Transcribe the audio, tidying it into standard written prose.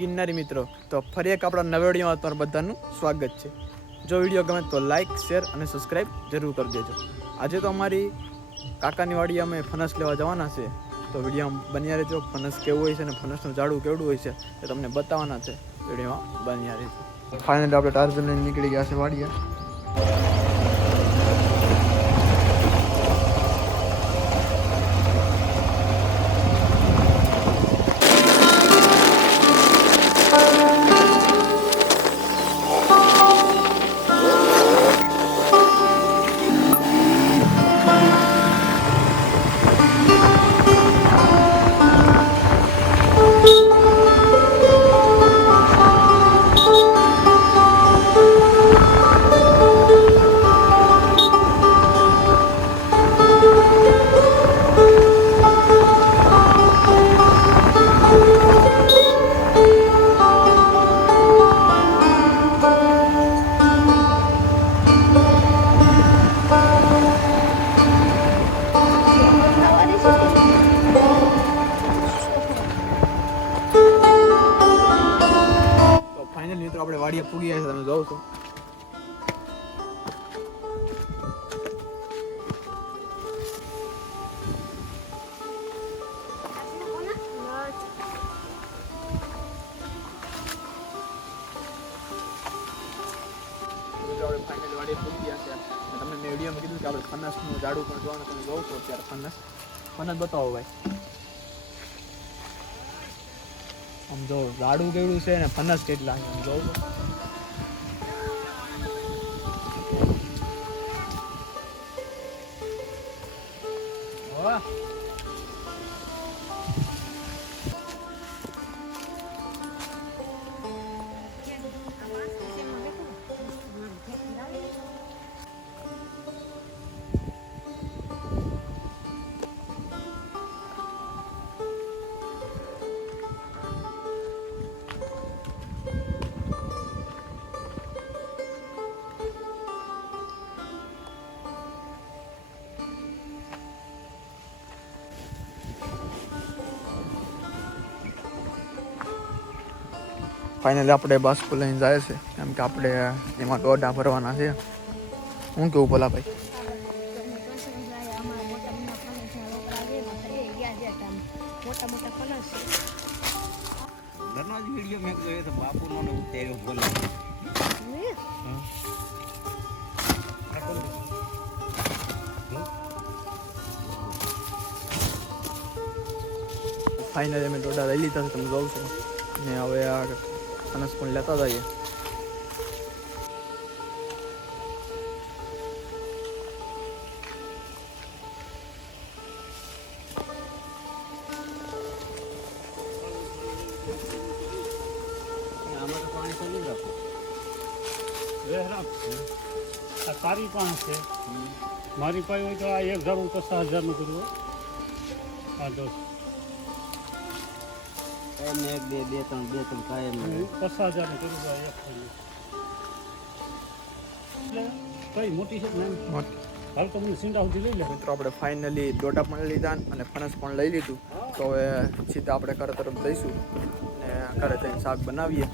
ગિરનારી મિત્રો, તો ફરી એક આપણા નવા વિડીયોમાં તમારું બધાનું સ્વાગત છે. જો વિડીયો ગમે તો લાઇક, શેર અને સબસ્ક્રાઈબ જરૂર કરી દેજો. આજે તો અમારી કાકાની વાડી અમે ફનસ લેવા જવાના છે, તો વિડીયોમાં બન્યા રહેજો. ફનસ કેવું હોય છે અને ફનસનું ઝાડું કેવડું હોય છે એ તમને બતાવવાના છે. વિડીયોમાં બન્યા રહેજો. ફાઇનલી આપણે ટાર્જન લઈને નીકળી ગયા છે વાડીએ. મિત્રો આપણે વાડીએ પૂગી ગયા છે, તમે જોવો છો. આપણે ફાઇનલ વાડીએ પૂગી ગયા છે. તમને મેં વિડીયોમાં કીધું કે આપણે ફનસનું ઝાડું પણ જોવાનું, તમે જોવો છો. ત્યારે ફનસ બતાવો ભાઈ. આમ જો ઝાડું કેવડું છે ને ફનસ કેટલા છે, આમ જોવો છો. વાહ, ફાઇનલી આપણે બસ લઈને જાય છે, કેમ કે આપણે એમાં દોડા ભરવાના છે. હું કેવું ભલા ભાઈ? ફાઇનલી અમે દોડા લઈ લીધા છે, તમે જોઉં છો. ને હવે આ ફનસ પણ લેતા જઈએ. તારી પાસે છે, મારી પાસે હોય તો આ 1050,000 નું કર્યું. આ દોસ્ત 50,000 નું કર્યું. કઈ મોટી છે ને હાલ તમને સીંડા સુધી લઈ લે. મિત્રો આપણે ફાઇનલી દોડા પણ લીધા અને ફનસ પણ લઈ લીધું. તો હવે સીધા આપણે ઘર તરફ જઈશું ને ઘરે જઈને શાક બનાવીએ.